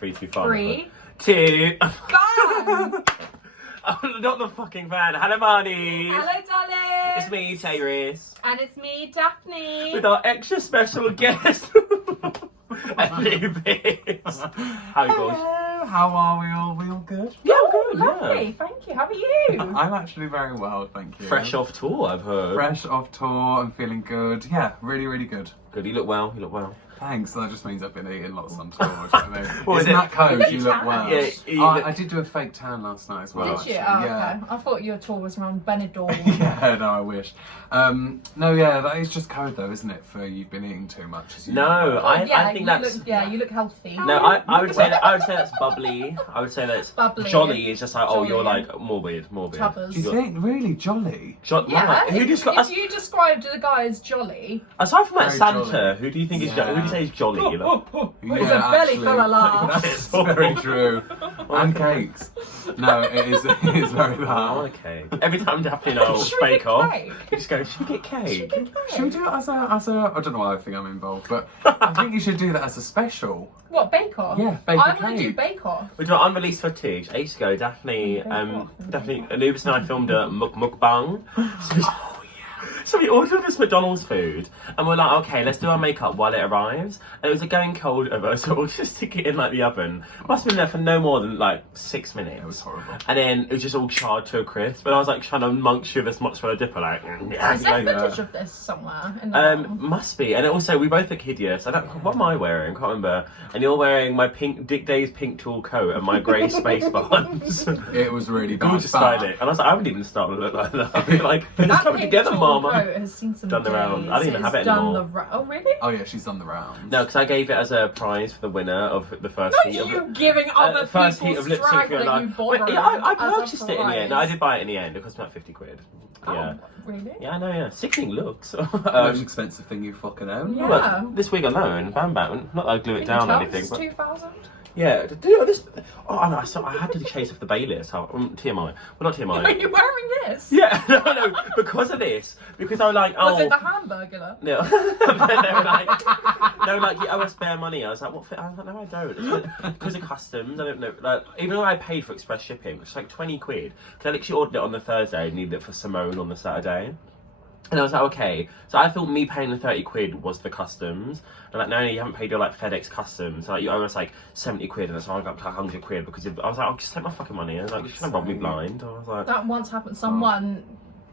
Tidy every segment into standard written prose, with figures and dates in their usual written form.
3 to be fun. 3, 2. Bang! Oh, not the fucking fan. Hello, Marnie. Hello, darling. It's me, Tayris. And it's me, Daphne. With our extra special guest, Anubis. How are you guys? Hello, how are we all? We all good? Yeah, I'm good. Lovely, Yeah. thank you. How are you? I'm actually very well, thank you. Fresh off tour, I've heard. Fresh off tour, I'm feeling good. Yeah, really, really good. Good. You look well. You look well. Thanks, that just means I've been eating lots on tour. Do you know what I mean? What was Isn't it? that code? You You look look tan. well. Yeah, you Oh, look- I did do a fake tan last night as well. Did you? actually. Oh, Yeah. okay. I thought your tour was around Benidorm. Yeah, no, I wish. No, yeah, that is just code though, isn't it? For you've been eating too much. As you No, I think you that's. Look, you look healthy. No, I would say that's bubbly. I would say that's Bubbly. jolly. Is just like, oh, you're Jolly. like morbid. Chubbers. Do you think really jolly? Yeah, Who if you described the guy as jolly, aside from like Very Santa, jolly. who do you think is Yeah. who do you say is jolly? You know? It's a belly full of laughs. That's very true. And cakes. No, it is very I that. want a cake. Every time Daphne and I Should we bake get off, cake? you just go, should we get cake? Should we do it as a, I don't know why I think I'm involved, but I think you should do that as a special. What, bake off? Yeah, bake a I'm going to do cake. bake off. We do unreleased footage. Ages ago, Daphne, Anubis and I filmed a mukbang. So we ordered this McDonald's food, and we're like, okay, let's do our makeup while it arrives. And it was going cold over, so we'll just stick it in like the oven. Must have been there for no more than like 6 minutes. It was horrible. And then it was just all charred to a crisp. And I was like trying to munch through this mozzarella dipper, like. Is there footage of this somewhere? In the Must be. And also, we both look hideous. What am I wearing? I can't remember. And you're wearing my pink Dick Day's pink tulle coat and my grey space buns. It was really bad. Gorgeous styling. And I was like, I wouldn't even start to look like that. I'd be like, let's come pink together, tulle mama. coat has seen some Done the round. days. I don't even have It's it done anymore. Oh, really? Oh yeah, she's done the rounds. No, because I gave it as a prize for the winner of the first Not heat you of giving other first heat people's of lip sync drag for your that you life. borrowed Yeah, I as a purchased it in the end. No, I prize. did buy it in the end. It cost me like 50 quid. Yeah. Oh, really? Yeah, I know, yeah. Sickening looks. Most expensive thing you fucking own. Yeah. Well, this week alone, Bam Bam. Not that I glue it down or anything. It's But 2,000? yeah, this. Oh, I know. I had to chase off the bailiffs. TMI. Well, not TMI. Are you wearing this? Yeah, no, because of this. Because I was like, oh. Was it the hamburger? No. they were like, you owe us bare money. I was like, what? I was like, no, I don't. It's because of customs. I don't know. Like, even though I paid for express shipping, which is like 20 quid, because I literally ordered it on the Thursday and needed it for Simone on the Saturday. And I was like, okay. So I thought me paying the 30 quid was the customs. And like, no, you haven't paid your like FedEx customs. So, like, you owe us like 70 quid. And so I got up to 100 quid because I was like, I'll just take my fucking money. I was like, you're trying to rob me blind. I was like, That once happened. Someone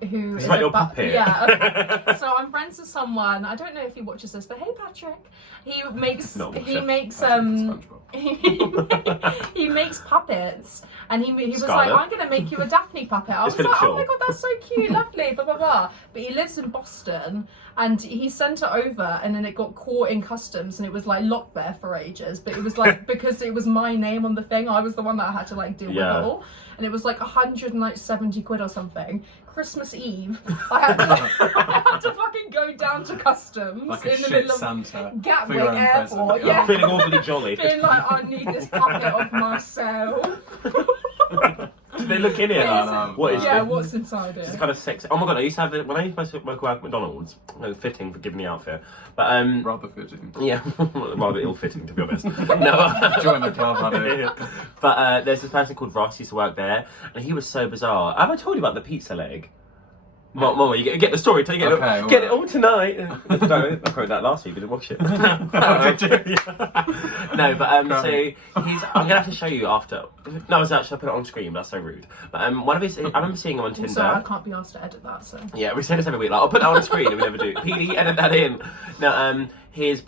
who It's is like a your puppet. Yeah. So I'm friends with someone. I don't know if he watches this, but hey, Patrick. He makes Not watch he it. makes SpongeBob. he makes puppets, and he was Scarlet. like, I'm gonna make you a Daphne puppet. I was Philip like, oh Shaw. my god, that's so cute, lovely, blah blah blah. But he lives in Boston, and he sent it over, and then it got caught in customs, and it was like locked there for ages. But it was like because it was my name on the thing, I was the one that had to like deal with it all, and it was like 170 quid or something. Christmas Eve, I had to fucking go down to customs Like a in the shit middle of Santa. Gatwick for your own Airport. present. Yeah. I'm feeling awfully jolly. Being like, I need this puppet of myself. Did they look in it? no, What is Yeah, it? what's inside It's it? kind of sexy. Oh my god, I used to have it when I used to work at McDonald's. It was fitting for giving the outfit, but Rather fitting. yeah, rather ill-fitting to be honest. No, Join the club, honey. but there's this person called Ross who used to work there, and he was so bizarre. Have I told you about the pizza leg? Mama, you get the story. Get it all tonight. No, I quoted that last week. You didn't watch it. No, but so he's. I'm gonna have to show you after. No, I was actually I put it on screen. But that's so rude. But one of his. I remember seeing him on Tinder. So I can't be asked to edit that. So Yeah, we say this every week. Like, I'll put that on screen and we never do. PD, edit that in. No, his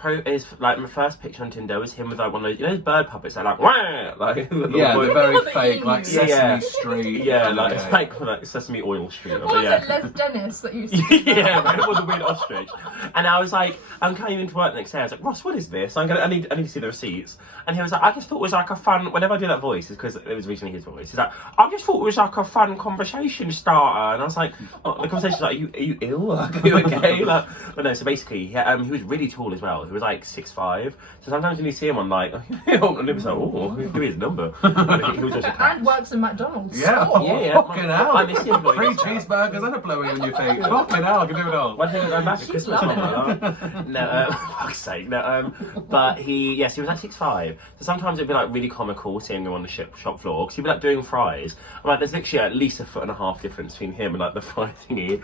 like my first picture on Tinder was him with like one of those, those bird puppets that are like, wah! Like Yeah, they're very What the fake, like emu? Sesame Street. yeah, like it's like Sesame Oil Street. what But was yeah. it, Les Dennis that used to? Yeah, but it was a weird ostrich. And I was like, I'm coming into work the next day. I was like, Ross, what is this? I need to see the receipts. And he was like, I just thought it was like a fun. Whenever I do that voice, it's because it was originally his voice. He's like, I just thought it was like a fun conversation starter. And I was like, oh, the conversation's like, are you ill? Like, are you okay? Like, but no. So basically, he was really tall. tall as well. He was like 6'5". So sometimes when you see him on like, Anubis like, oh, give me his number. He was just a cat. And works in McDonald's. Yeah, Oh. Yeah. fucking hell. I miss him, 3 cheeseburgers and a blowy on your feet. Fucking hell, I can do it all. Why don't you go back to She's Christmas? loving No, fuck's sake, no. But he was like 6'5". So sometimes it'd be like really comical seeing him on the shop floor because he'd be like doing fries. I'm like, there's literally at least 1.5 foot difference between him and like the fry thingy,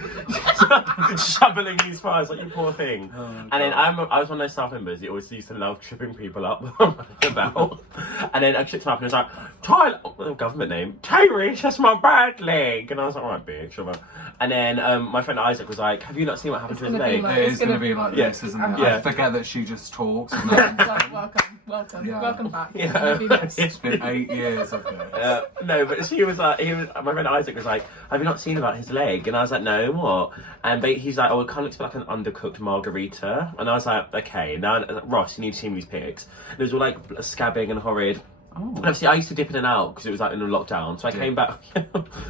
shoveling these fries like you poor thing. Oh, and then I was one of those staff members. He always used to love tripping people up about. And then I tripped him up and he was like, Tyler, government name, Tayris, that's my bad leg. And I was like, alright, bitch, whatever. And then my friend Isaac was like, have you not seen what happened to his leg? It is going to be like this, isn't it? Yeah. I forget that she just talks. Welcome Yeah. back. Yeah. You'll be missed. It's been 8 years of this. No, but she was like, my friend Isaac was like, have you not seen about his leg? And I was like, no, what? And he's like, oh, it kind of looks like an undercooked margarita. And I was like, okay, now Ross, you need to see these pics. And it was all like scabbing and horrid. Oh. And obviously, I used to dip in and out because it was like in a lockdown. So I came back.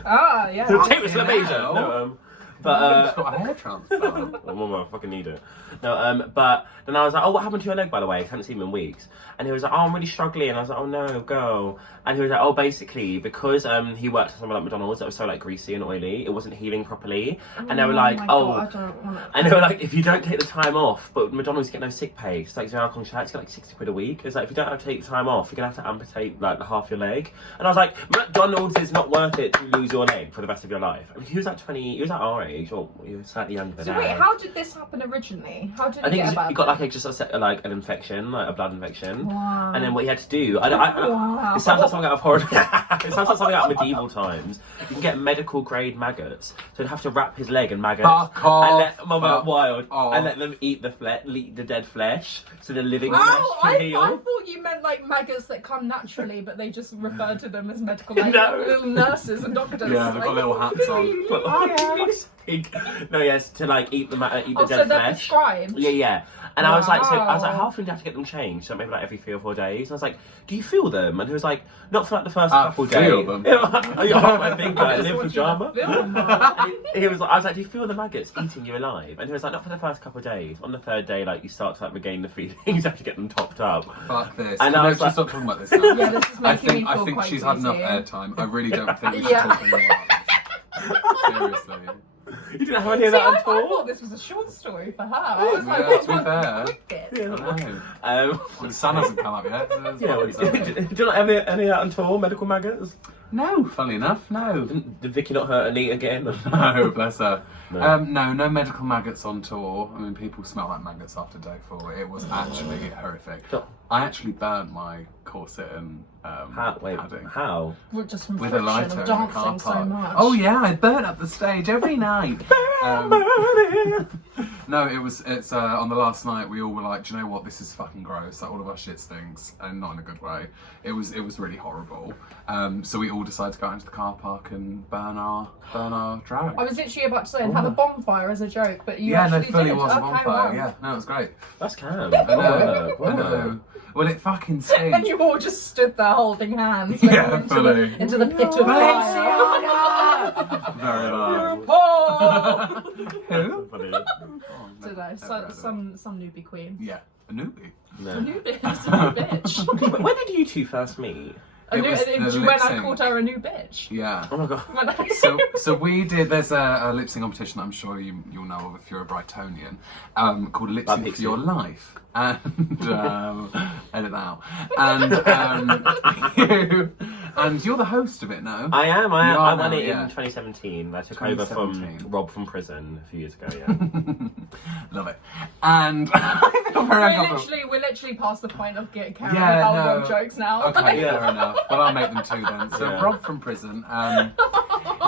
Ah, yeah. Take this amazing. No, But she's got a hair transplant. I fucking need it. No, but then I was like, oh, what happened to your leg, by the way? I hadn't seen him in weeks. And he was like, oh, I'm really struggling. And I was like, oh no, go. And he was like, oh, basically, because he worked at somewhere like McDonald's that was so like greasy and oily, it wasn't healing properly. And they were like, my oh, God, I don't want it. and they were like, if you don't take the time off, but McDonald's get no sick pay. It's like 0 alcohol shirts get like 60 quid a week. It's like, if you don't have to take the time off, you're gonna have to amputate like half your leg. And I was like, McDonald's is not worth it to lose your leg for the rest of your life. I mean, he was like 20, he was like our age, or he was slightly younger than So us. wait, how did this happen originally? How did I you think get about he got like like an infection, like a blood infection. Wow. And then what he had to do, Wow. it sounds like something out of horror. It sounds like something out of medieval times. You can get medical grade maggots, so he'd have to wrap his leg in maggots Fuck off. and let wild off. and let them eat the dead flesh, so the living Oh, flesh can heal. I thought you meant like maggots that come naturally, but they just refer to them as medical, like No. little nurses and doctors. Yeah, they've got little hats on. But, no, yes, to like eat the Oh, dead so they're flesh. prescribed? Yeah. And I was like, how Wow. often do you have to get them changed? So maybe like every 3 or 4 days. And I was like, do you feel them? And he was like, not for like the first couple days. feel them. I think I I just live want for you to drama. feel them. And he was like, I was like, do you feel the maggots eating you alive? And he was like, not for the first couple of days. On the 3rd day, like you start to like regain the feelings. You have to get them topped up. Fuck this. And Can I I was just like- stop talking about this now? Yeah, this is making I me feel think quite she's had enough queasy. airtime. I really don't think we should Yeah. talk anymore. Seriously. You didn't have any of See, that on I tour? thought this was a short story for her. I was like, Yeah, what's to be my fair. quick bit? I know. Well, The sun hasn't come up yet. So yeah, well, do you not have any of that on tour, medical maggots? no, funnily enough, no. Did Vicky not hurt her knee again? No, bless her. No. No medical maggots on tour. I mean, people smell like maggots after day 4. It was actually horrific. Stop. I actually burnt my corset and padding. How? Well, just from With a friction lighter of in the car dancing so park. much. Oh yeah, I burn up the stage every night. No, it's on the last night we all were like, do you know what, this is fucking gross, like all of our shit stinks, and not in a good way. It was really horrible. So we all decided to go out into the car park and burn our drag. I was literally about to say, and have a bonfire as a joke, but you Yeah, no, actually fully did. was a Okay, bonfire. wow. Yeah, no, it was great. That's calm. I know. Well, it fucking stinks. And you all just stood there holding hands. Yeah, looking fully. into the pit of fire. Very loud. RuPaul! Who? Funny. Did I? Some newbie queen. Yeah, Anubis. No. Anubis, a new bitch. But when did you two first meet? It was the When lip I sync. called her a new bitch. Yeah. Oh my god. When I- So we did. There's a lip sync competition that I'm sure you'll know of if you're a Brightonian, called Lip Sync Pixie. for Your Life, and edit that out. And you're the host of it now. I am. You I are won now, it yeah. in 2017. I took over from 2017. Rob from prison a few years ago. Yeah. Love it. And I feel very uncomfortable. we're literally past the point of caring Yeah, about no. Rob jokes now. Okay, Yeah. fair enough. Well, I'll make them too then. So Yeah. Rob from prison.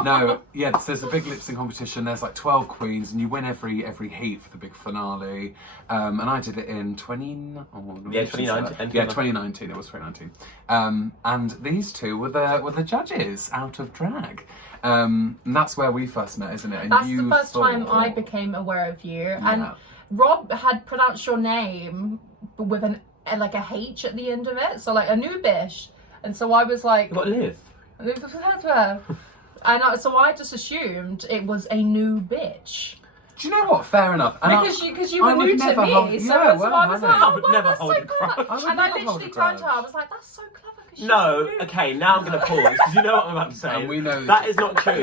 No, yeah. So there's a big lip sync competition. There's like 12 queens, and you win every heat for the big finale. And I did it in 2019. Yeah, 2019. Yeah, 2019. It was 2019. And these two were the judges out of drag. And that's where we first met, isn't it? And That's you the first time thought- I became aware of you. Yeah. And Rob had pronounced your name with like a H at the end of it. So like Anubis. And so I was like, You got Liv. and so I just assumed it was a new bitch. Do you know what? Fair enough. And Because you were new to me, so yeah, that's why I was like, I oh would wow, never that's hold so a grudge. clever. I would And I never hold literally a turned to her, grudge. I was like, that's so clever. 'Cause she's No, so new. okay, now I'm going to pause because you know what I'm about to say. And we know that is not true.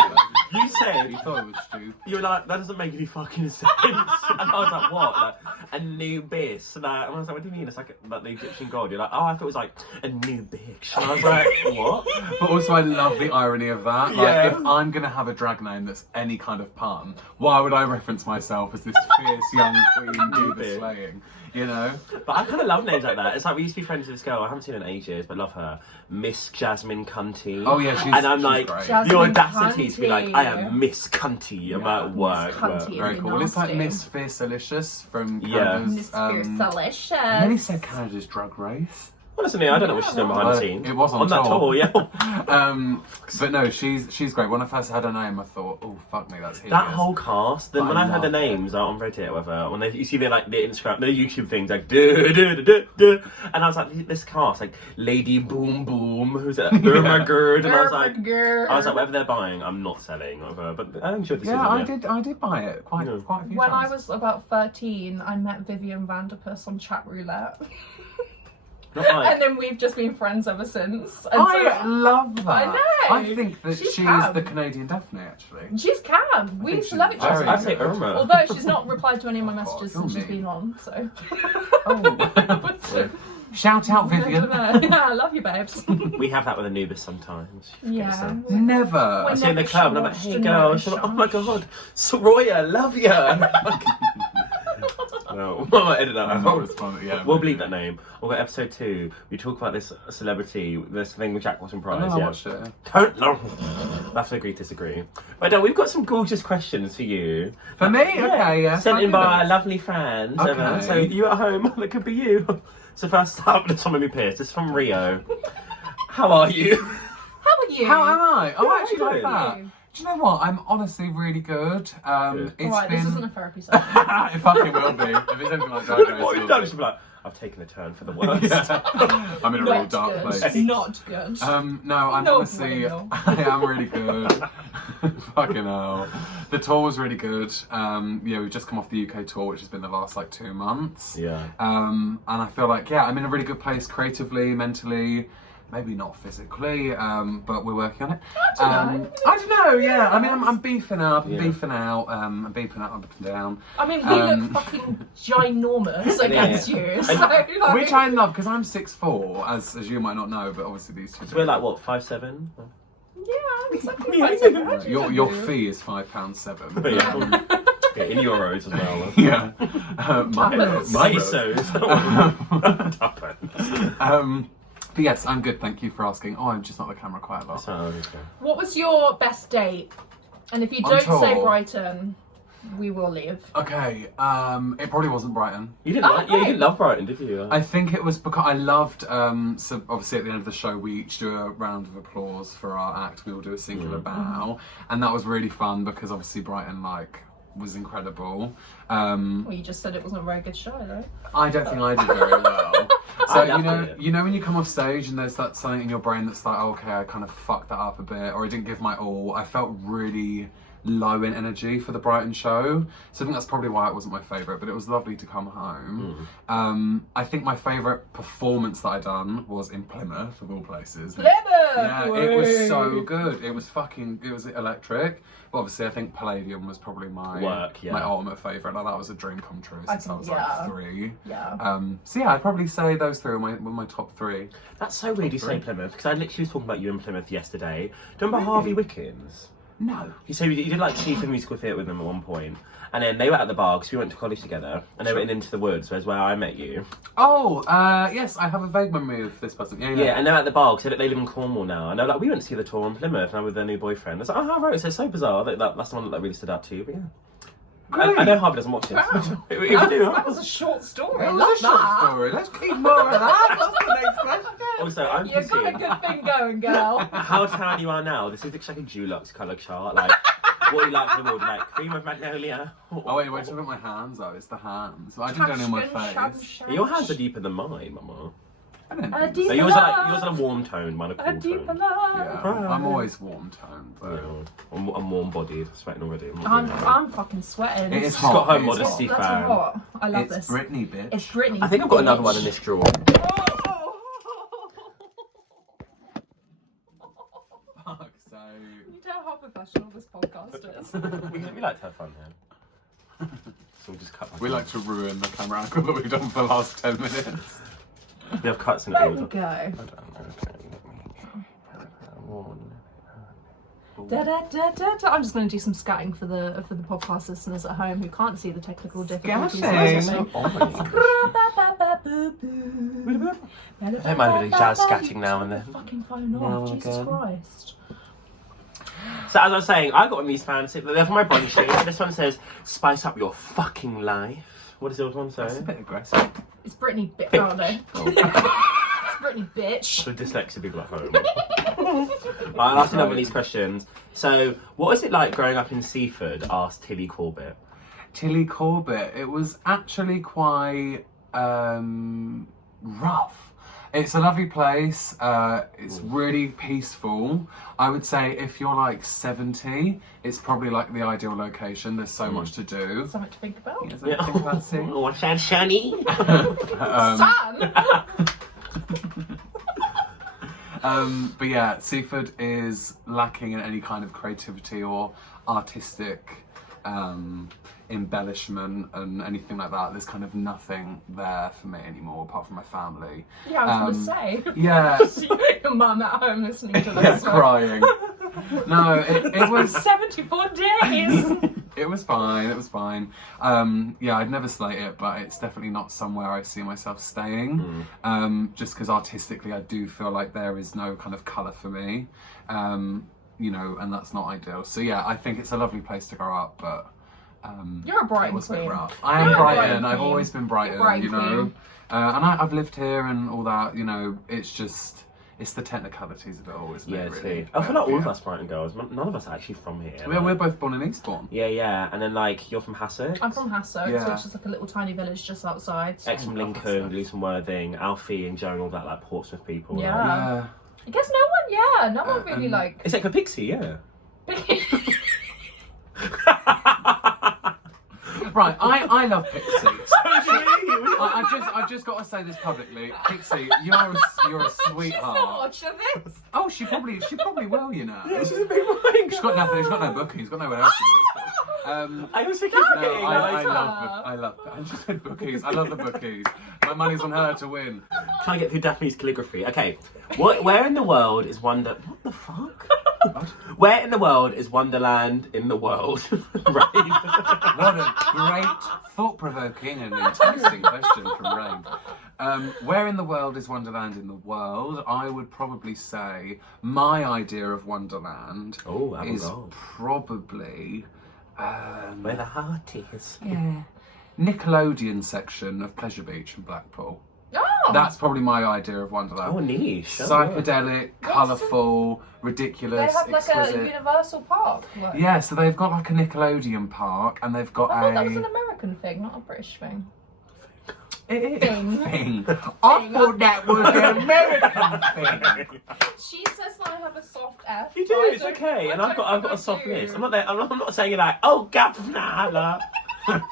You said, You thought it was stupid. you were like, that doesn't make any fucking sense. And I was like, what? Like, Anubis. Like, and I was like, what do you mean? It's like the Egyptian god. You're like, oh, I thought it was like a new bitch. And I was like, what? But also, I love the irony of that. Like, Yeah. if I'm gonna have a drag name that's any kind of pun, why would I reference myself as this fierce young queen do the slaying? You know? But I kind of love names like that. It's like we used to be friends with this girl. I haven't seen her in ages, but love her. Miss Jasmine Cunty. Oh yeah, she's And I'm she's like, great. Jasmine the audacity to be like, Cunty. I am Miss Cunty. I'm like, work. Cunty. Very cool. Well, it's like Nasty. Miss Fierce-alicious from Yeah. Canada's. Miss Fierce-alicious. And then he said Canada's Drag Race. Honestly, I don't know what she's doing behind the scenes. It was on that tour. tour, yeah. But no, she's great. When I first had her name, I thought, oh fuck me, that's hideous. That whole cast. Then I when I heard the love it. names out on Reddit, or whatever, when you see the like the Instagram, the YouTube things like do do do do, and I was like, this cast like Lady Boom Boom, who's it? Irma Gerd, and I was like, whatever they're buying, I'm not selling. Whatever. But I enjoyed this. Yeah, I did buy it quite a few When I times. was about 13, I met Vivian Vanderpuss on chat roulette. Not like, And then we've just been friends ever since. And I so, love that. I know. I think that She's she's fab. the Canadian Daphne, actually. she's Cam. We think used to she's love each very other. I'd say Irma. Although she's not replied to any of my Oh, messages you're since she's mean. been on, so. Oh. Shout out, Vivian. Yeah, I love you, babes. We have that with Anubis sometimes. Yeah. Never. I see in the Never club and I'm like, watched hey a girl, no she's like, shot. oh my god, Soroya, love ya. No, we'll edit that That out. was fun, yeah. We'll bleep that name. We'll go episode 2. We talk about this celebrity, this thing with Jack Watson Prize. I Yeah. watched it. Don't know. We'll have to agree, disagree. But no, we've got some gorgeous questions for you. For me? Okay, yeah. Sent in by our fabulous. lovely fans. Okay. So you at home, that could be you. So first up, the Tommy Pierce. This is from Rio. How are you? How are you? How am I? Oh, Yeah, I actually how like you that. doing? Do you know what? I'm honestly really good. It's Alright, been... this isn't a therapy session. It fucking will be. If it's anything like Drag Race, What it you've will done be. is be like, I've taken a turn for the worst. Yeah. I'm in a real Not dark good. place. Not good. No, I'm No, honestly, bueno. I am really good. Fucking hell. The tour was really good. Yeah, we've just come off the UK tour, which has been the last like 2 months. Yeah. And I feel like, yeah, I'm in a really good place creatively, mentally. Maybe not physically, but we're working on it. I don't know, yeah. I mean, I'm beefing up, Yeah. beefing out, I'm beefing out up and down. I mean, we look fucking ginormous against you. So, like, Which I love, because I'm 6'4", as you might not know, but obviously these two So we're like, what, 5'7"? Yeah, exactly. Yeah. I said that. Your fee is £5.7. But yeah. Yeah, in euros as well. Yeah. Tuppence. Tuppence. But yes, I'm good, thank you for asking. Oh, I'm just not the camera quite a lot. So, okay. What was your best date? And if you On don't say tour? Brighton, we will leave. Okay, it probably wasn't Brighton. You didn't like, yeah, you okay. didn't love Brighton, did you? I think it was because I loved, so obviously at the end of the show we each do a round of applause for our act, we all do a singular bow, and that was really fun because obviously Brighton, like, was incredible. Well, you just said it wasn't a very good show, though. I don't think I did very well. So I loved it. you know when you come off stage and there's that something in your brain that's like, oh, okay, I kind of fucked that up a bit, or I didn't give my all. I felt really low in energy for the Brighton show, so I think that's probably why it wasn't my favourite. But it was lovely to come home. I think my favourite performance that I done was in Plymouth, of all places. Yeah, it was so good. It was electric. But obviously, I think Palladium was probably my my ultimate favourite. Like, that was a dream come true since I was like 3. Yeah. So yeah, I'd probably say those 3 were my top 3. That's so weird you say Plymouth, because I literally was talking about you in Plymouth yesterday. Do you remember Harvey Wickens? No. You did like Chief and Musical Theatre with them at one point. And then they were at the bar, because we went to college together, and they went into the woods, where's where I met you. Oh, yes, I have a vague memory of this person. Yeah, and they're at the bar, because they live in Cornwall now. And they're like, we went to see the tour in Plymouth, and I'm with their new boyfriend. I was like, oh, right, so it's so bizarre. That's the one that really stood out to you, but yeah. I know Harvey doesn't watch this. Wow. If you do, That was a short story. It Love was a short that. story. Let's keep more of that. What's the next question? Also, I'm You've got a thinking, good thing going, girl. how tan you are now. This is like a Dulux colour chart. Like, what do you like for the like cream of magnolia? Oh wait, wait, to put my hands out. It's the hands. I didn't do any on my face. Your hands are deeper than mine, Mama. I don't A think deep so. So yours are a warm tone, mine a cool A deeper tone. love. Yeah, I'm always warm toned. Though. Yeah. I'm warm-bodied, sweating already. I'm fucking sweating. It is It's hot. got her it is modesty hot. That's fan. hot. I love It's this. Britney, bitch. It's Britney. I think I've got another bitch. one in this drawer. Fuck, so... You tell how professional this podcast is. We like to have fun here. So we'll just cut. We like to ruin the camera angle that we've done for the last 10 minutes. We have cuts in it There all we the go. I don't know. Da, da, da, da, da. I'm just going to do some scatting for the podcast listeners at home who can't see the technical difficulties. Scatting? I don't mind a little jazz scatting now and then. Fucking phone off, Now Jesus again. Christ. So as I was saying, I got one of these fancy. They're for my brunchy. This one says, "Spice up your fucking life." What does the other one That's a say? bit aggressive. It's Britney, oh no. Oh. It's Britney, bitch. The dyslexic people at home. I'll ask another one of these questions. So, what is it like growing up in Seaford? Asked Tilly Corbett. Tilly Corbett, it was actually quite rough. It's a lovely place. It's really peaceful. I would say if you're like 70, it's probably like the ideal location. There's so much to do. Something to think about. Is that think about it? Oh, what's that, Shani? Son! But yeah, Seaford is lacking in any kind of creativity or artistic embellishment and anything like that. There's kind of nothing there for me anymore apart from my family. Yeah, I was going to say. Yeah. Your mum at home listening to Yeah, this. crying. No, it was 74 days! it was fine. It was fine. Yeah, I'd never slate it, but it's definitely not somewhere I see myself staying. Just because artistically, I do feel like there is no kind of colour for me. You know, and that's not ideal. So yeah, I think it's a lovely place to grow up, but You're a Brighton it was a bit queen. rough. I am You're a Brighton. Brighton I've queen. always been Brighton. Brighton You know, queen. and I've lived here and all that. You know, it's just. It's the technicalities of it all, isn't Yeah, it, really? too. I feel like all of Yeah. us Brighton girls, none of us are actually from here. We're like- both born in Eastbourne. Yeah. And then, like, you're from Hassocks? I'm from Hassocks, Yeah. which is like a little tiny village just outside. Ex from Lincoln, Luce and Worthing, Alfie and Joe and all that, like, Portsmouth people. Yeah. Like. I guess no one really like. It's like a Pixie, yeah. Right, I love Pixie. I've just got to say this publicly. Pixie, you're a She's sweetheart. not watching this. Oh, she probably will, you know. She's a big boring. She's got nothing. She's got no booking. She's got nowhere else to be. I also keep No, forgetting. I love I just said bookies. I love the bookies. My money's on her to win. Trying to get through Daphne's calligraphy. Okay, where in the world is What the fuck? Where in the world is Wonderland in the world? Right. What a great, thought-provoking and enticing question from Rain. Where in the world is Wonderland in the world? I would probably say my idea of Wonderland Oh, is avant-garde. probably Where the heart is. Nickelodeon section of Pleasure Beach in Blackpool. Oh! That's probably my idea of Wonderland. Oh, niche. Oh, Psychedelic, colourful, They ridiculous, have like exquisite. a Universal Park. Like. Yeah, so they've got like a Nickelodeon park, and they've got I thought that was an a. American thing, not a British thing. It is Thing. a thing. I thought that was an American thing. She says that I have a soft F. You do, I it's don't- okay. And I I've don't got a think I soft do. list. I'm not saying you're like, oh, Gavna, like.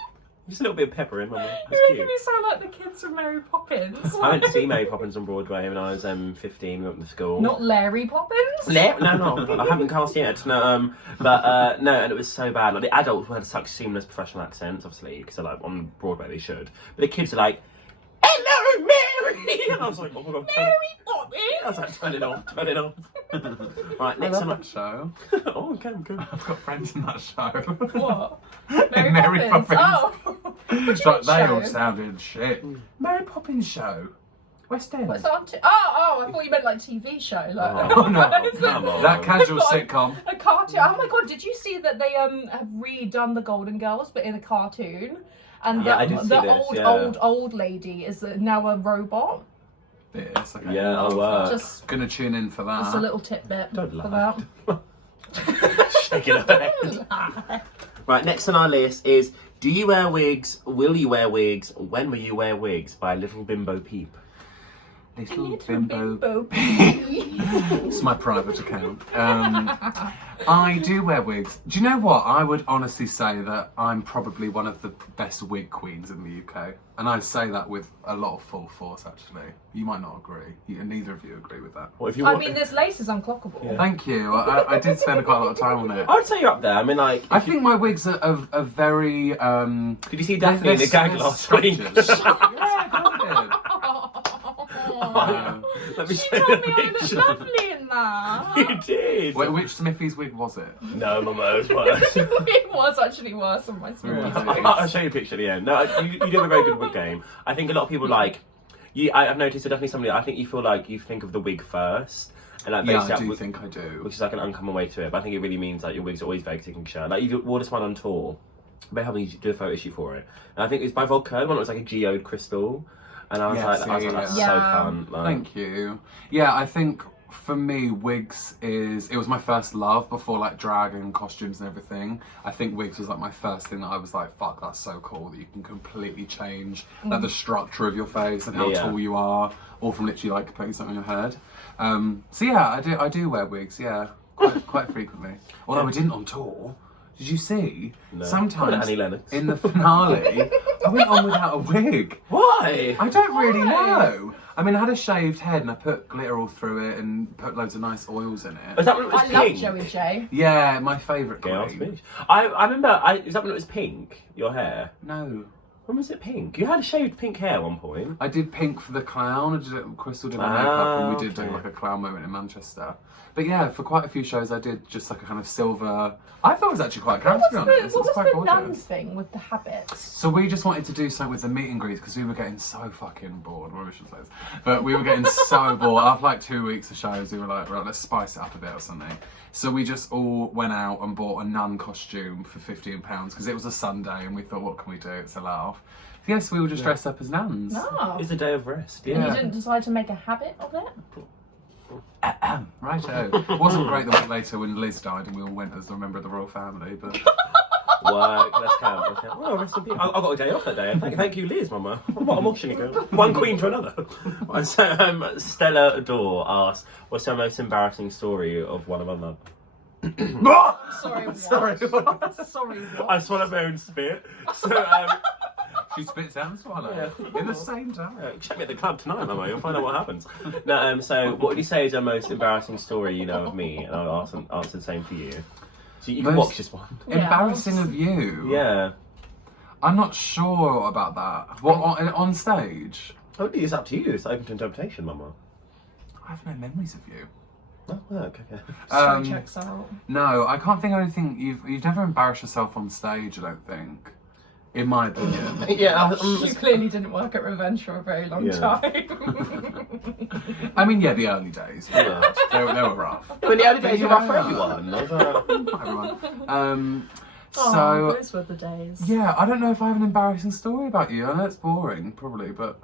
Just a little bit of pepper in, mummy. That's You're cute. making me sound like the kids from Mary Poppins. I went to see Mary Poppins on Broadway when I was 15. We went to school. Not Larry Poppins? No, I haven't cast yet. No, but no, and it was so bad. Like the adults had such seamless professional accents, obviously, because they're like on Broadway they should. But the kids are like, "Hello, Mary," and I was like, "Oh my god, Mary Poppins? I was like, "Turn it off, turn it off." Right, I next love one. that show. Oh, okay, good. I've got friends in that show. What? Mary Poppins. Oh! What So they all show? sounded shit. Mary Poppins show. West End. What's on I thought you meant like TV show. Like, Oh, no. Come on. That casual Like- sitcom. A cartoon. Oh my god! Did you see that they have redone the Golden Girls, but in a cartoon? And Yeah, I did see the this, old lady is now a robot. Yes, okay. Yeah, I'll work. Just Gonna tune in for that. a little tidbit Don't for lie. that. Shake it up. Right, next on our list is Do You Wear Wigs? Will You Wear Wigs? When Will You Wear Wigs? By Little Bimbo Peep. Little bimbo. It's my private account. I do wear wigs. Do you know what? I would honestly say that I'm probably one of the best wig queens in the UK. And I say that with a lot of full force, actually. You might not agree. Neither of you agree with that. What if you I mean, this lace is unclockable. Yeah. Thank you. I did spend quite a lot of time on it. I would say you're up there. I mean, like... I think my wigs are very... Did you see Daphne in the gag last week? Yeah, I Let me She show you told the me I looked picture. lovely in that. You did. did. Which Smithy's wig was it? No, Mama, it was worse. It was actually worse on my skin. Really? I'll show you a picture at the end. No, you do have a very good wig game. I think a lot of people like... I've noticed, definitely somebody, I think you feel like you think of the wig first. And like, Yeah, I basically do think I do. which is like an uncommon way to it. But I think it really means like your wig's always very signature. Like you wore this one on tour. They helped me do a photo shoot for it. And I think it's by Vodka. One that was like a geode crystal. And I was Yes, like, that's yeah. so cunt. Like, Thank you. Yeah, I think for me, wigs it was my first love before like drag and costumes and everything. I think wigs was like my first thing that I was like, fuck, that's so cool that you can completely change like the structure of your face and how Yeah. tall you are, all from literally like putting something on your head. So yeah, I do wear wigs, yeah, quite frequently. Although I didn't on tour. Did you see? No. Sometimes Annie Lennox. in the finale, I went on without a wig. Why? I don't really Why? know. I mean, I had a shaved head and I put glitter all through it and put loads of nice oils in Is it. that when it was I love pink? Joey J. Yeah, my favourite Gay ass queen. bitch. I remember, is that when it was pink? Your hair? No. When was it pink? You had shaved pink hair at one point. I did pink for the clown. I did it, Crystal did my makeup and we did do okay. like a clown moment in Manchester. But yeah, for quite a few shows I did just like a kind of silver... I thought it was actually quite camp, to be honest. What It's quite was the nun gorgeous. thing with the habits? So we just wanted to do something with the meet and greets because we were getting so fucking bored. Well, we should say this. But we were getting so bored. After like 2 weeks of shows, we were like, right, let's spice it up a bit or something. So we just all went out and bought a nun costume for £15 because it was a Sunday and we thought, what can we do? It's a laugh. Yes, we were just dressed up as nuns. No. It's a day of rest. And Yeah. you didn't decide to make a habit of it? Righto. It wasn't great the week later when Liz died and we all went as a member of the royal family, but... Work, let's count. Oh, rest in peace. I got a day off that day. Thank you, Liz, Mama. What emotion you go. One queen to another. So, Stella Adore asked, what's your most embarrassing story of one of our love? Sorry, what? Sorry. Sorry, what? I swallowed my own spit. So, She spits and swallows Yeah. in the same time. check me at the club tonight, Mama. You'll find out what happens. No, so what would you say is your most embarrassing story you know of me? And I'll answer the same for you. So you can Most- watch this one. Yeah. Embarrassing of you? Yeah. I'm not sure about that. What, on stage? Oh, it's up to you. It's open to interpretation, Mama. I have no memories of you. Oh, work, okay. Story checks out. No, I can't think of anything. You've never embarrassed yourself on stage, I don't think. In my opinion. Yeah, You clearly didn't work at Revenge for a very long Yeah. time. I mean, yeah, the early days. Yeah. They were rough. But the other days Yeah. were rough for everyone. I was, Everyone. Oh, So, those were the days. yeah, I don't know if I have an embarrassing story about you. I know it's boring, probably, but...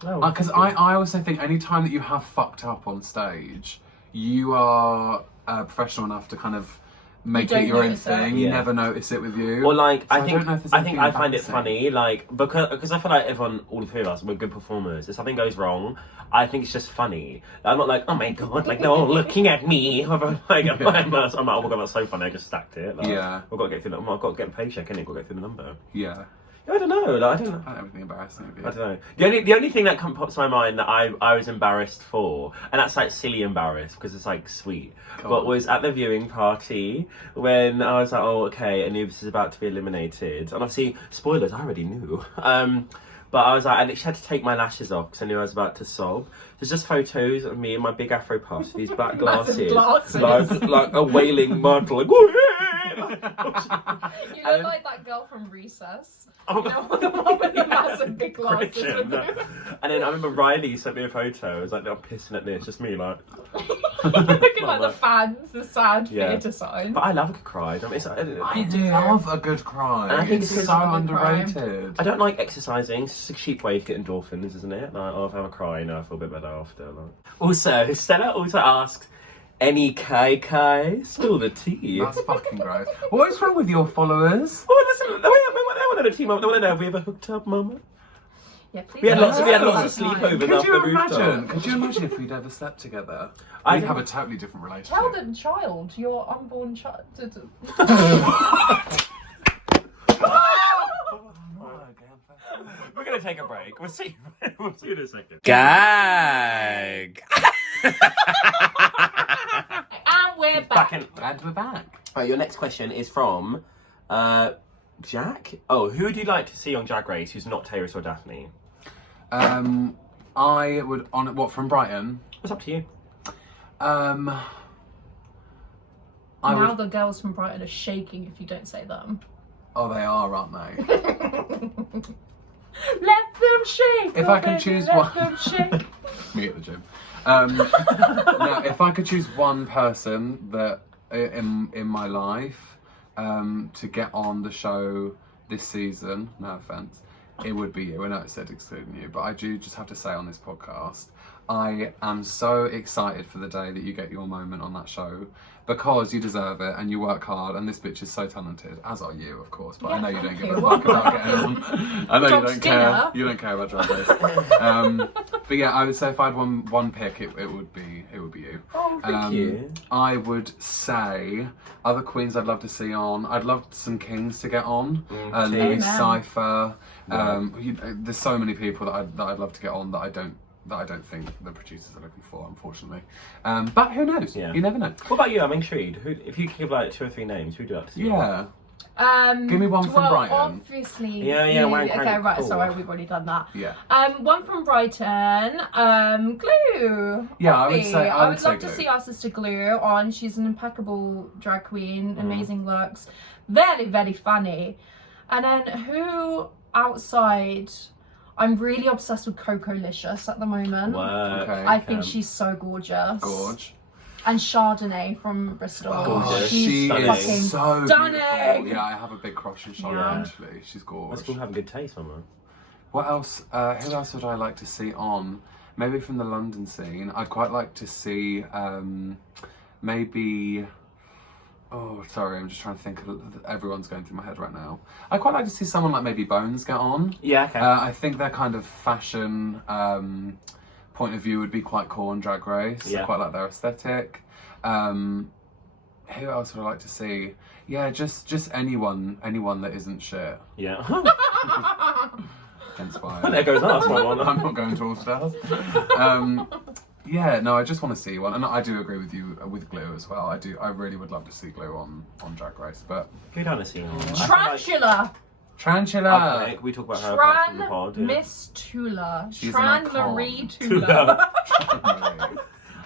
Because I also think any time that you have fucked up on stage, you are professional enough to kind of make don't it your own notice it. thing. You Yeah. never notice it with you. Or like, So I don't know if think there's I anything find it embarrassing. funny, like because I feel like everyone, all the three of us, we're good performers. If something goes wrong, I think it's just funny. I'm not like, oh my god, like no one looking at me. Like I'm like, oh my god, that's so funny. I just stacked it. Like, Yeah. I've got to get through. I've got to get a paycheck, innit? I've got to get through the number. Yeah. I don't know. Like, I don't know. I don't have anything embarrassing with you. I don't know. The only thing that pops to my mind that I was embarrassed for, and that's like silly embarrassed because it's like sweet, Come but on. was at the viewing party when I was like, oh okay, Anubis is about to be eliminated, and obviously spoilers, I already knew. But I was like, and she had to take my lashes off because I knew I was about to sob. There's just photos of me in my big afro puffs, these black Massive glasses, glasses. like a wailing mantle, like. You look like that girl from Recess. You know, the one with the massive big glasses. Christian. And then I remember Riley sent me a photo. It was like, I'm pissing at this, just me, like. Looking like the fans, the sad Yeah. theatre sign. But I love a good cry. I mean, I do love a good cry. And I think it's it's so a good cry. underrated. I don't like exercising. It's just a cheap way to get endorphins, isn't it? Like, I'll have a cry and I feel a bit better after. Like. Also, Stella also asked, any Kai? Spill the tea. That's fucking gross. What is wrong with your followers? Oh, listen, they want to know the team. They want to know, have we ever hooked up, Mama? Yeah, please. We had lots of Time. sleepovers Could up you the rooftop. imagine? Could you imagine if we'd ever slept together? I We'd don't- have a totally different relationship. Tell the child, your unborn child. We're gonna take a break. We'll see. We'll see you in a second. Gag. And we're back. And we're back. Your next question is from Jack. Oh, who would you like to see on Drag Race who's not Tayris or Daphne? I would on what from Brighton. What's up to you? I Now would. the girls from Brighton are shaking if you don't say them. Oh, they are, aren't they? Let them shake. If oh I can baby, choose let one- them shake. Me at the gym. Now, if I could choose one person that in my life to get on the show this season, no offense, it would be you. I know it said excluding you, but I do just have to say on this podcast, I am so excited for the day that you get your moment on that show because you deserve it and you work hard and this bitch is so talented, as are you, of course, but I Yeah, know you don't thank give you. a fuck about getting on. I know Dog you don't Stinger. care. You don't care about Drag Race. But yeah, I would say if I had one pick, it would be you. Oh, thank you. I would say other queens I'd love to see on. I'd love some kings to get on. Louis Amen. Cypher. There's so many people that I'd love to get on that I don't think the producers are looking for, unfortunately. But who knows? Yeah. You never know. What about you? I'm intrigued. Who, if you could give like 2 or 3 names, who would you like to see? Yeah. Give me one from Brighton. Obviously. Yeah, wank, Okay, wank, right. cool. Sorry, we've already done that. Yeah. One from Brighton. Glue. Yeah, I would Offie. say- I would say love to Glue. see our sister Glue on. She's an impeccable drag queen. Mm. Amazing looks. Very, very funny. And then who outside? I'm really obsessed with Cocolicious at the moment. Work. Okay. I think she's so gorgeous. Gorge. And Chardonnay from Bristol. Gorgeous. She's She stunning. fucking is so stunning. beautiful. Yeah, I have a big crush on Charlotte, Yeah. actually. She's gorgeous. Let's all have a good taste, Mama. What else? Who else would I like to see on? Maybe from the London scene. I'd quite like to see maybe. Oh, sorry, I'm just trying to think. Everyone's going through my head right now. I'd quite like to see someone like maybe Bones get on. Yeah, okay. I think their kind of fashion point of view would be quite cool on Drag Race. Yeah. I quite like their aesthetic. Who else would I like to see? Yeah, just anyone that isn't shit. Yeah. Hence why There goes us, my one. I'm not going to All Stars. Yeah, no, I just want to see one, and I do agree with you with Glue as well. I really would love to see Glue on Drag Race, but Go down and see her. Tarantula. Tarantula. Okay, we talk about her apart from the Tran pod. Yeah. Miss Tula. She's Tran an icon. Marie Tula.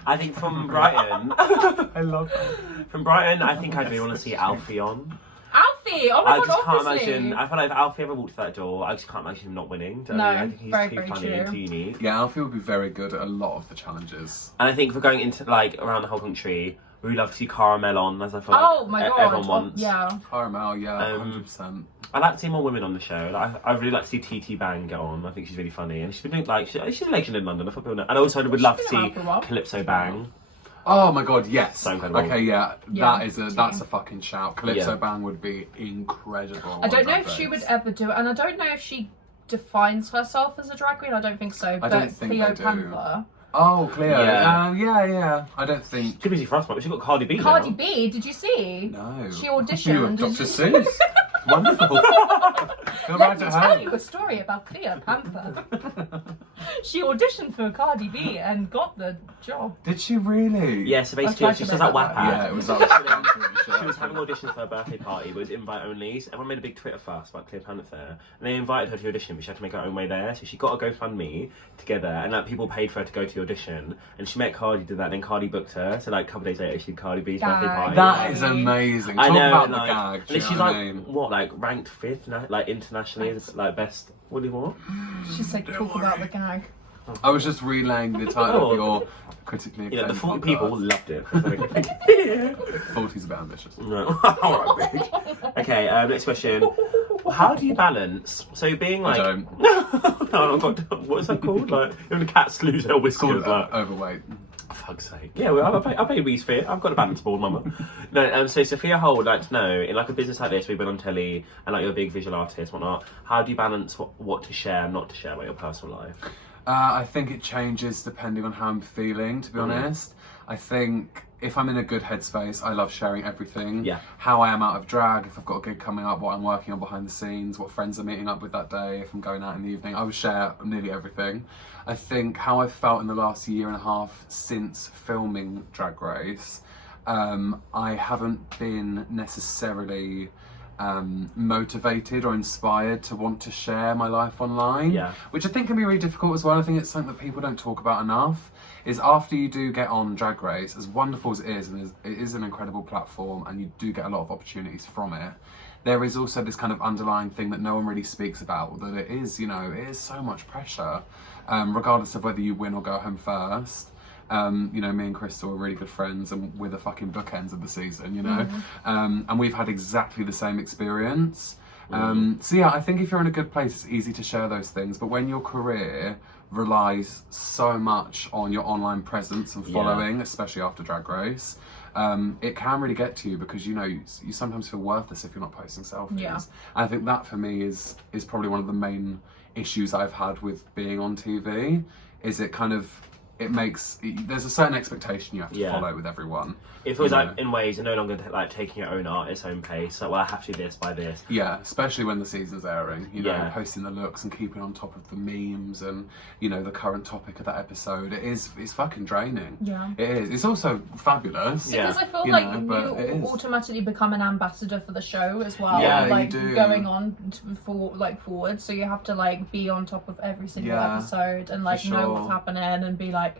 I think from Brighton, I love her. from Brighton, I think I'd really want to see Alfie on. Alfie. Oh my I god, just can't obviously. imagine. I feel like if Alfie ever walked through that door, I just can't imagine him not winning. Do you know what I mean? I think he's very, too very funny and true. too unique. Yeah, Alfie would be very good at a lot of the challenges. And I think if we're going into like around the whole country, we'd love to see Caramel on, as I feel Oh like my god. everyone wants. Yeah. Caramel, yeah, 100%. I like to see more women on the show. Like, I really like to see TT Bang get on. I think she's really funny, and she's been doing like she's a legend in London. I thought people know. And also, I would love to She's been see around for a while. Calypso Bang. Oh my god, yes. So incredible. Okay, yeah, Yeah, that's a fucking shout. Calypso Yeah. Bang would be incredible. I don't on know Drag if she Race. would ever do it, and I don't know if she defines herself as a drag queen. I don't think so. I don't think Cleo they do. Panther. Oh, Cleo. Yeah. Yeah. I don't think. Too busy for us, but she's got Cardi B. Cardi now. B, did you see? No. She You auditioned. were did Dr. you- Seuss. Wonderful. Go Let right me to tell her. you a story about Cleo Panther. She auditioned for Cardi B and got the job. Did she really? Yeah, so basically tried she to does make that that WAP work. ad. Yeah, it was like She was having auditions for her birthday party, but it was invite only. So everyone made a big Twitter fuss about Cleo Panther, and they invited her to the audition, but she had to make her own way there. So she got a GoFundMe together, and like people paid for her to go to the audition. And she met Cardi, did that, and then Cardi booked her. So like a couple days later, she did Cardi B's birthday Gag. party. That is amazing. I Talk know, about like, the gag. do you and know she's what like I mean? what, like ranked 5th, like internationally, as like best. What do you want? She's like, talk about the gag. I was just relaying the title Oh. of your critically Yeah, the acclaimed 40 podcast. people loved it. 40's a bit ambitious. No. Alright, bitch. Okay, next question. How do you balance? So being like, I don't. no, God, what's that called? Like when the cats lose their whiskers, like Overweight. for fuck's sake. Yeah, well, I pay Reese Fear. I've got a balance board, mama. No, so Sophia Hull would like to know, in like a business like this, we've been on telly, and like you're a big visual artist, whatnot. How do you balance what to share and not to share about your personal life? I think it changes depending on how I'm feeling, to be honest. I think if I'm in a good headspace, I love sharing everything. Yeah. How I am out of drag, if I've got a gig coming up, what I'm working on behind the scenes, what friends I'm meeting up with that day, if I'm going out in the evening, I would share nearly everything. I think how I've felt in the last year and a half since filming Drag Race, I haven't been necessarily motivated or inspired to want to share my life online, which I think can be really difficult as well. I think it's something that people don't talk about enough, is after you do get on Drag Race, as wonderful as it is, and it is an incredible platform and you do get a lot of opportunities from it, there is also this kind of underlying thing that no one really speaks about, that it is, you know, it is so much pressure, regardless of whether you win or go home first. You know, me and Crystal are really good friends and we're the fucking bookends of the season, you know? And we've had exactly the same experience. So yeah, I think if you're in a good place, it's easy to share those things. But when your career relies so much on your online presence and following, especially after Drag Race, it can really get to you because, you know, you sometimes feel worthless if you're not posting selfies. Yeah. And I think that for me is probably one of the main issues I've had with being on TV, is it kind of, there's a certain expectation you have to follow with everyone. It feels like, in ways, you're no longer like taking your own art its own pace. Like, well, I have to do this by this. Yeah, especially when the season's airing. You know, posting the looks and keeping on top of the memes and, you know, the current topic of that episode. It's fucking draining. Yeah, it is. It's also fabulous. Because I feel like you automatically become an ambassador for the show as well. Yeah, like you do. Going on forward, so you have to like be on top of every single episode and like know what's happening and be like.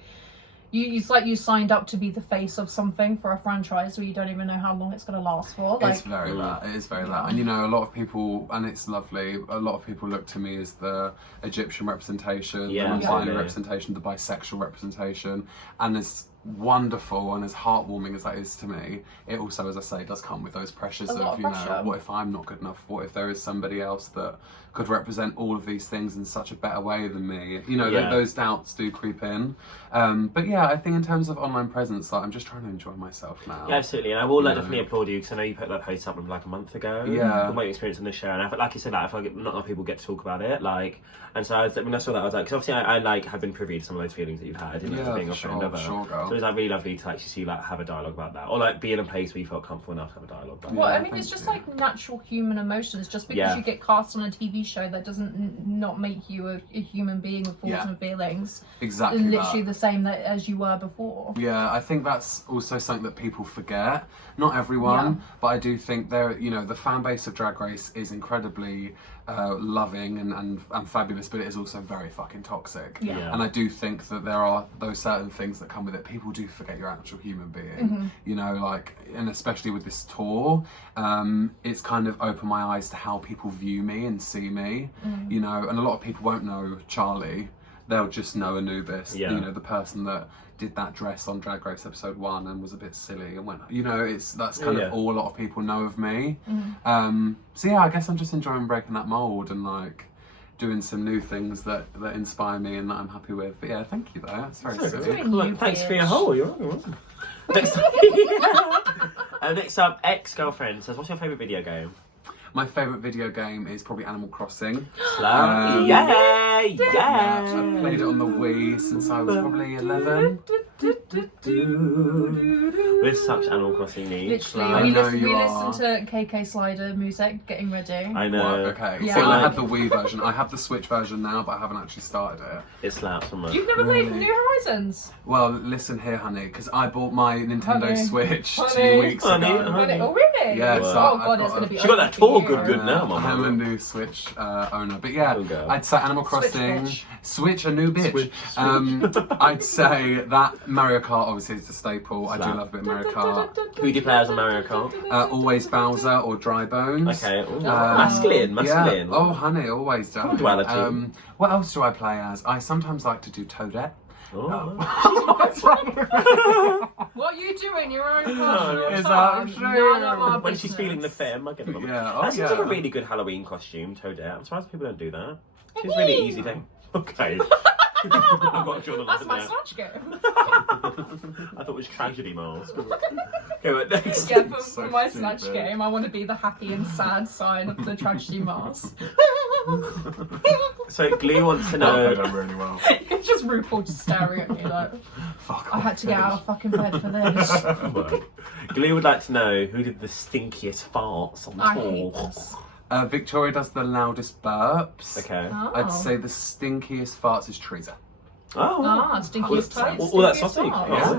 It's like you signed up to be the face of something for a franchise where you don't even know how long it's going to last for. Like, it's very that. It is very that. And you know, a lot of people, and it's lovely, a lot of people look to me as the Egyptian representation, the non-binary representation, the bisexual representation. And as wonderful and as heartwarming as that is to me, it also, as I say, does come with those pressures of, you know, what if I'm not good enough? What if there is somebody else that could represent all of these things in such a better way than me? You know, those doubts do creep in. But yeah, I think in terms of online presence, like, I'm just trying to enjoy myself now. Yeah, absolutely. And I will definitely applaud you, because I know you put that post up like a month ago. Yeah. With my experience on this show, and like you said, like, I feel like not enough people get to talk about it. Like, and so when I saw that, I was like, because obviously I like have been privy to some of those feelings that you've had, you know, being a friend of her. Sure, girl. So it was like really lovely to actually see like have a dialogue about that, or like be in a place where you felt comfortable enough to have a dialogue about I mean, it's just like natural human emotions. Just because you get cast on a TV show, that doesn't not make you a human being with thoughts and feelings. Exactly. Literally the same as you were before. Yeah, I think that's also something that people forget. Not everyone, but I do think the fan base of Drag Race is incredibly loving and fabulous, but it is also very fucking toxic. Yeah. And I do think that there are those certain things that come with it. People do forget you're an actual human being, you know, like, and especially with this tour, it's kind of opened my eyes to how people view me and see me, you know, and a lot of people won't know Charlie. They'll just know Anubis, you know, the person that did that dress on Drag Race episode 1 and was a bit silly and went, you know, that's kind of all a lot of people know of me. So yeah, I guess I'm just enjoying breaking that mold and like doing some new things that inspire me and that I'm happy with. But yeah, thank you though. That's very sweet. Thanks for your whole. You're welcome. Next up, ex-girlfriend says, what's your favourite video game? My favourite video game is probably Animal Crossing. I've played it on the Wii since I was probably 11. We're such Animal Crossing needs. Literally, we listen to KK Slider music, getting ready. I know. What? Okay, so I had the Wii version. I have the Switch version now, but I haven't actually started it. It slaps so much. You've never played New Horizons? Well, listen here, honey, because I bought my Nintendo Switch 2 weeks ago. Oh, really? Yeah, so oh god, it's going to be she got that tour good now, mama. I'm a new Switch owner. But yeah, I'd say Animal Crossing, Switch a new bitch. I'd say that Mario Kart obviously is the staple. I do love a bit of Mario Kart. Who do you play as on Mario Kart? Always Bowser or Dry Bones. Okay. Masculine. Yeah. Oh, honey, always do. What else do I play as? I sometimes like to do Toadette. Oh. What's wrong with me? What you do in your own personal Is time? that true? None of our When she's business. feeling the femme, I get it. Yeah, That seems like a yeah. really good Halloween costume, Toadette. I'm surprised people don't do that. She's really easy to. Okay. I've got to draw the line That's my there. snatch game. I thought it was tragedy mask. Okay, but next. Yeah, for So my stupid. snatch game, I want to be the happy and sad side of the tragedy mask. So Glue wants to I know. done really well. It's just RuPaul just staring at me like, Fuck I off, had to get out of fucking bed for this. Glue would like to know who did the stinkiest farts on I hate tour. this. Victoria does the loudest burps. Okay. Oh. I'd say the stinkiest farts is Teresa. Oh. Stinkiest toast. All that stinkiest sausage. farts. Yeah.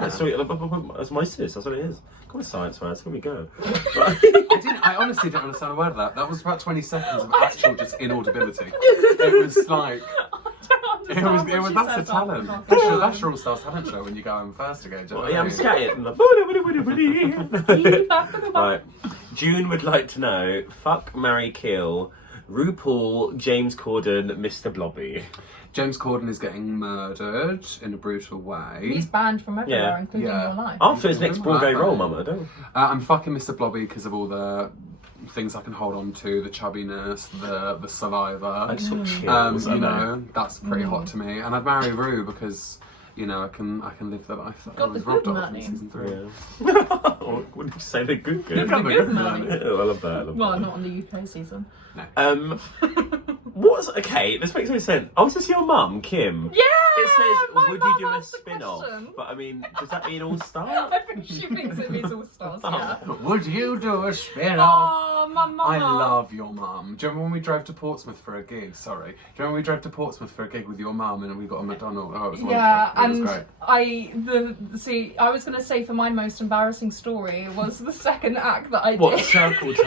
Yeah. That's my sis. That's what it is. Come on, science words. Here we go. I honestly didn't understand a word of that. That was about 20 seconds of actual just inaudibility. It was like, it was that's a talent. That's your all-star talent show when you go home first again. Well, yeah, I'm scattered. Right. June would like to know: fuck, marry, kill. RuPaul, James Corden, Mr. Blobby. James Corden is getting murdered in a brutal way. He's banned from everywhere, Yeah. including Yeah. your life. After his next Broadway role, Mama, don't. I'm fucking Mr. Blobby because of all the things I can hold on to, the chubbiness, the saliva. I just got chills. You know, that's pretty hot to me. And I'd marry Rue because, you know, I can live the life that I Got the was robbed good of in money. season 3. Yeah. What did you say? The good. The good money. Oh, I love that. I love Well, that. not on the UK season. What's okay? This makes no sense. Oh, is this your mum, Kim? Yeah! It says, my would mum you do a asked the spin-off? question. But I mean, does that mean all star? I think she thinks it means all stars, yeah. Would you do a spin-off? Oh, my mum. I love your mum. Do you remember when we drove to Portsmouth for a gig? Sorry. Do you remember when we drove to Portsmouth for a gig with your mum and we got a McDonald's? Oh, it was wonderful. Yeah, It was and great. I was going to say for my most embarrassing story was the second act that I What did. circle time?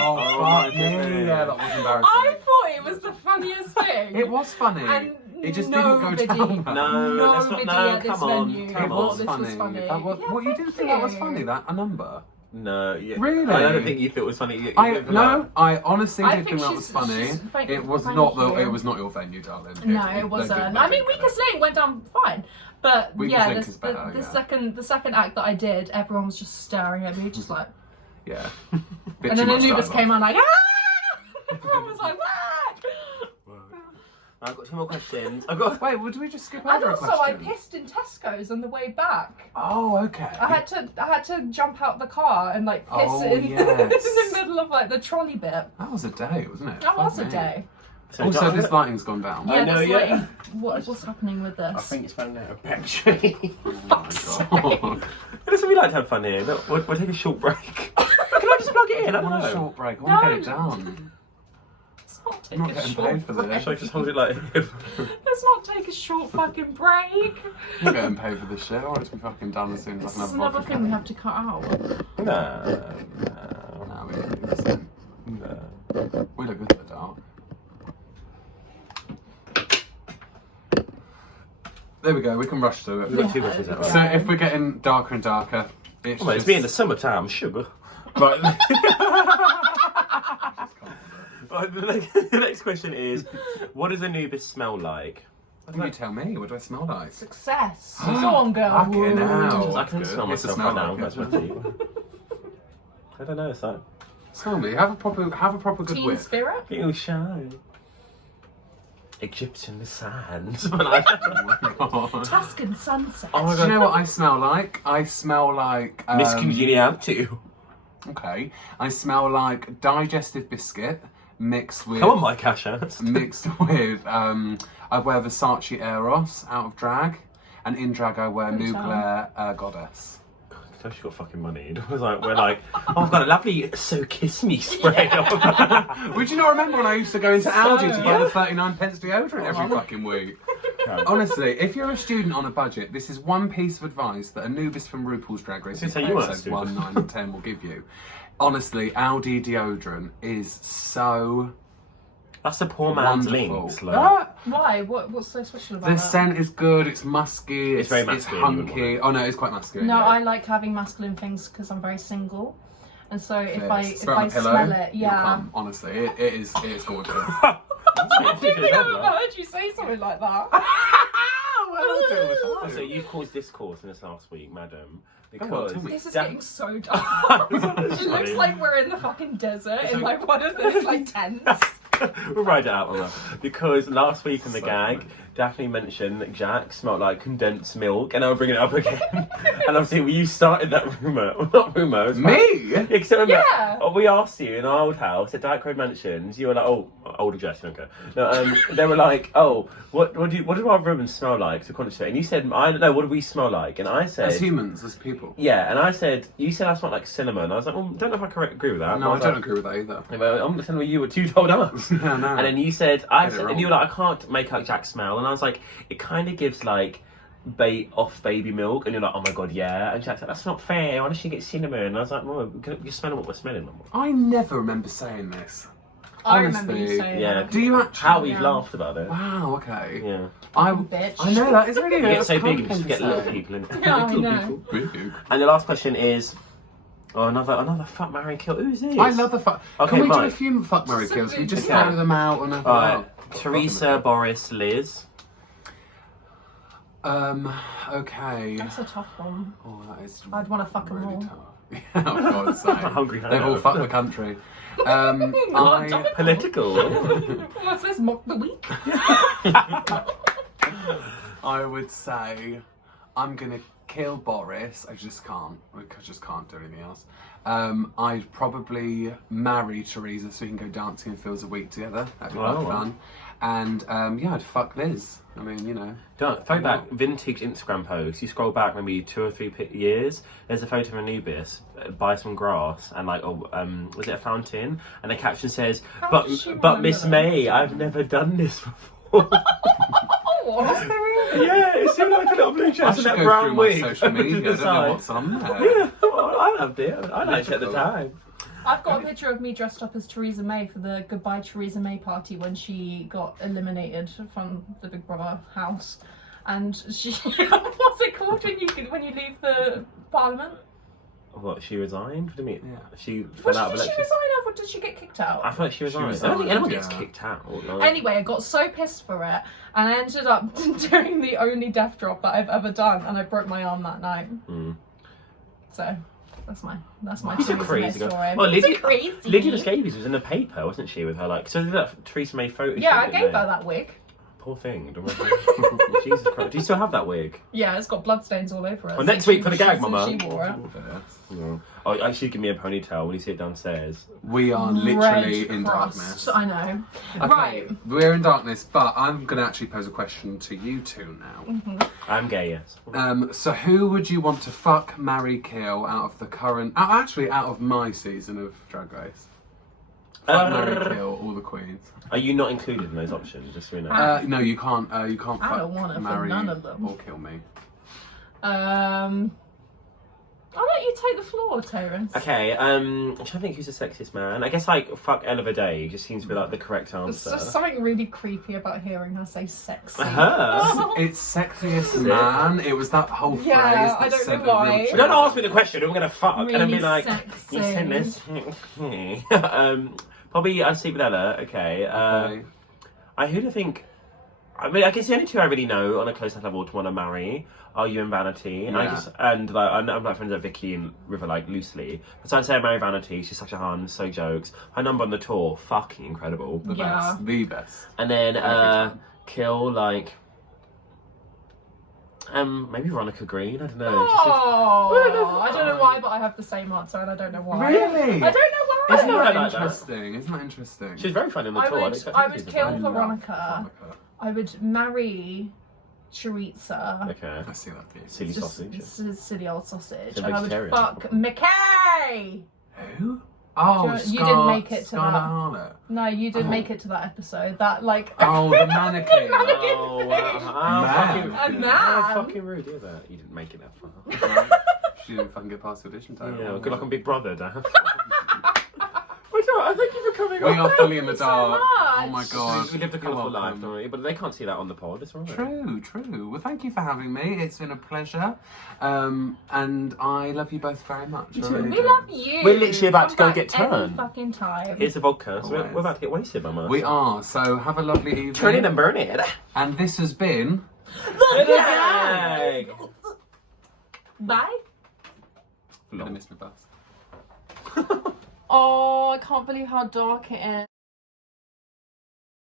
Oh, my fuck me. goodness. Yeah, that was embarrassing. I thought it was the funniest thing. It was funny. And it just didn't go nobody- down. No, let's not. Nobody No, at this come on, venue come It on. was This funny. was funny. That was, Yeah, what you thank didn't think that was you. funny? That a number? No, yeah. Really? I don't think you thought it was funny. I honestly I did think think that was she's- funny. she's- thank- It was thank not you. it was not your venue, darling. No, They it wasn't. didn't- I they mean, didn't Weakest get it. Link went down fine, but Weakest yeah, Link is better, the yeah. second act that I did, everyone was just staring at me, just like, Yeah. and then Bit too much Anubis dialogue. came on like, ah! Everyone was like, ah! I've got 2 more questions. I've got. Wait, would we just skip And over a also, I question? pissed in Tesco's on the way back. Oh, okay. I had to jump out the car and like piss Oh, in, yes. in the middle of like the trolley bit. That was a day, wasn't it? That was Fuck a me. day. Also, this lighting's gone down. I know, this yeah. lighting- what's happening with this? I think it's found out of battery. Oh my god. Listen, we like to have fun here. Look, we'll take a short break. Can I just plug it in? I I don't want a know. short break. I want to No. get it down. Let's not I'm not take a getting short paid for break. this. Should I just hold it like? Let's not take a short fucking break. I'm not getting paid for this shit. I want it to be fucking done as soon as I This can is have another vodka. thing we have to cut out. No. No, we don't do this. No. We look good in the dark. There we go, we can rush through it. We've got 2 questions. Yeah. Right? So if we're getting darker and darker, it's Well, it's just... me in the summertime, sugar. Right. Right, the next question is, what does Anubis smell like? You tell me, what do I smell like? Success. Go on, girl. Fucking hell. I can Good. smell It's a myself smell right now. like That's it. my teeth. I don't know, it's like Tell me, have a proper good Teen whip. spirit. feel shy. Egyptian sands. But I Oh my god. Tuscan sunset. Oh my Do you know god. what I smell like? I smell like... Miss Congeniality. Okay. I smell like digestive biscuit mixed with... Come on, my cash ass. Mixed with... I wear Versace Eros out of drag. And in drag I wear Good Mugler Goddess. She got fucking money. I was like, we're like, oh, I've got a lovely So Kiss Me spray. Would you not remember when I used to go into Aldi to buy Yeah. the 39 pence deodorant every fucking week? Honestly, if you're a student on a budget, this is one piece of advice that Anubis from RuPaul's Drag Race I was gonna say, you weren't a episodes student. 1, 9 and 10 will give you. Honestly, Aldi deodorant is so That's a poor man's wonderful. links. Like. What? Why? What's so special about The that? scent is good, it's musky, It's very it's masculine, you wouldn't hunky. want Oh no, it's quite masculine. No, yeah. I like having masculine things because I'm very single, and so if I Smell smell it, you'll yeah. come. Honestly, it is gorgeous. I don't think I've ever heard you say something like that. I do all the time. So you've caused discourse in this last week, madam, Go on, because tell me. This is Daph- getting so dark. It looks like we're in the fucking desert in like one of those like tents. We'll ride it out on that. Because last week in the So gag, funny. Daphne mentioned that Jack smelled like condensed milk, and I'll bring it up again. And obviously, well, you started that rumour. Well, not rumour, it was fact. Me? Yeah, because remember, Yeah. we asked you in our old house at Dark Road Mansions, you were like, oh, older Jess, you don't go. No, they were like, oh, what do our rooms smell like? To concentrate. And you said, I don't know, what do we smell like? And I said, As humans, as people. yeah, and I said, you said I smell like cinnamon. I was like, well, don't know if I can agree with that. No, I was don't like, agree with that either. yeah, well, I'm telling you what you told us. No, no. And then you said, Get it and you were like, I can't make out Jack's smell. And I was like, it kind of gives like off baby milk. And you're like, oh my god, yeah. And Jack's like, that's not fair. Why does she get cinnamon? And I was like, well, you're smelling what we're smelling. I never remember saying this. I remember you Honestly. saying Yeah. that. Do you actually? How we've Yeah. laughed about it. Wow, okay. Yeah. Bitch. I know that is really You get that's so a big, you just compliment get to little say. people in. Yeah, I know. Big. And the last question is, another fuck, marry, kill. Who's this? I love the fuck. Okay, Can we do right. a few fuck, marry, kills? We just Okay. throw them out and have a Alright, laugh. Teresa, Boris, Liz. Okay. That's a tough one. Oh, that is I'd wanna fuck 'em really all. tough. Yeah, oh God, same. Hungry They've all hangover. fucked the country. Not Political. What's this? Mock the week? I would say I'm gonna kill Boris. I just can't do anything else. I'd probably marry Teresa so we can go dancing and Feels a Week together. That'd be quite Oh. fun. And yeah, I'd fuck Liz. I mean, you know. Don't throw back vintage Instagram posts. You scroll back maybe 2 or 3 years. There's a photo of Anubis buy some grass and like was it a fountain? And the caption says, How does she "But Miss remember May, I've never done this before." What? Yeah, it's still like a little blue I dress should and that go brown through my wig. social over to media. the I don't know side. what's on there. Yeah, well, I loved it. I liked it at the time. I've got a picture of me dressed up as Theresa May for the Goodbye Theresa May party when she got eliminated from the Big Brother house. And she, what's it called when you leave the parliament? What, she resigned? What do you mean? Yeah. She Well, fell out of did she election. resign or did she get kicked out? I thought she resigned. I don't resigned, think anyone gets yeah. kicked out. Like. Anyway, I got so pissed for it, and I ended up doing the only death drop that I've ever done, and I broke my arm that night. Mm. So that's my He's a Theresa May crazy guy. story. Well, It's Lydia, a crazy. Lydia Scabies was in the paper, wasn't she, with her like? So did that Theresa May photo. Yeah, I shoot, gave didn't her they? that wig. Poor thing. Don't worry. Jesus Christ. Do you still have that wig? Yeah, it's got bloodstains all over it. Well, next week for the gag, since Mama. She wore it. No. Oh, actually, give me a ponytail when you see it downstairs. We are literally Red in crust. darkness. I know. Okay, Right. we're in darkness, but I'm going to actually pose a question to you two now. I'm gay, yes. So who would you want to fuck, marry, kill out of the current... actually, out of my season of Drag Race? Fuck, marry, kill, all the queens. Are you not included in those options? Just so we know. No, you can't. You can't I fuck, don't want it for marry, none of them. or kill me. I'll let you take the floor, Terence. Okay, I'm trying to think who's the sexiest man. I guess like fuck Ella Day just seems to be like the correct There's answer. just something really creepy about hearing her say sexy. Her? It's sexiest man. It was that whole phrase. Yeah, that I don't said know why. the real Don't truth. ask me the question. I'm gonna fuck and then be Really like, sexy. you said this. Probably I'd sleep with Ella. Okay. Okay. I who do you think? I mean, I guess the only two I really know on a close level to want to marry are you and Vanity, and Yeah. like I'm like friends with Vicky and River like loosely. So I'd say I marry Vanity. She's such a hun, so jokes. Her number on the tour, fucking incredible. The Yeah. best. The best. And then Every time. kill like maybe Veronica Green. I don't know. Oh, I don't know why, but I have the same answer, and I don't know why. Really? I don't know why. Isn't I that like that. interesting? Isn't that interesting? She's very funny on the I tour. would- expect I her to would be kill funny. love Veronica. I would marry Teresa. Okay. I see that. Piece. Silly sausage. This is silly old sausage. She's a And I would vegetarian. fuck McKay. Who? Oh, You didn't make it to Scarlet that. Harlot. No, you didn't Oh. make it to that episode. That like. Oh, the mannequin. Oh, wow. How Man. fucking, A how man. fucking rude is that? You didn't make it that far. She didn't fucking get past the audition time. Yeah, good luck on Big Brother, Dan. I thank you for coming We on. are fully in the you so dark. Oh much. my god. We live the You're colourful life, welcome. don't we? But they can't see that on the pod, it's alright. True, true. Well, thank you for having me. It's been a pleasure. And I love you both very much. I too. really We do. love you. We're literally about to Come go back get any turned. fucking time. Here's the vodka, so Always. we're about to get wasted, Mama. We are. So have a lovely evening. Turn it and burn it. And this has been The gag. Bye. I'm gonna miss my bus. Oh, I can't believe how dark it is.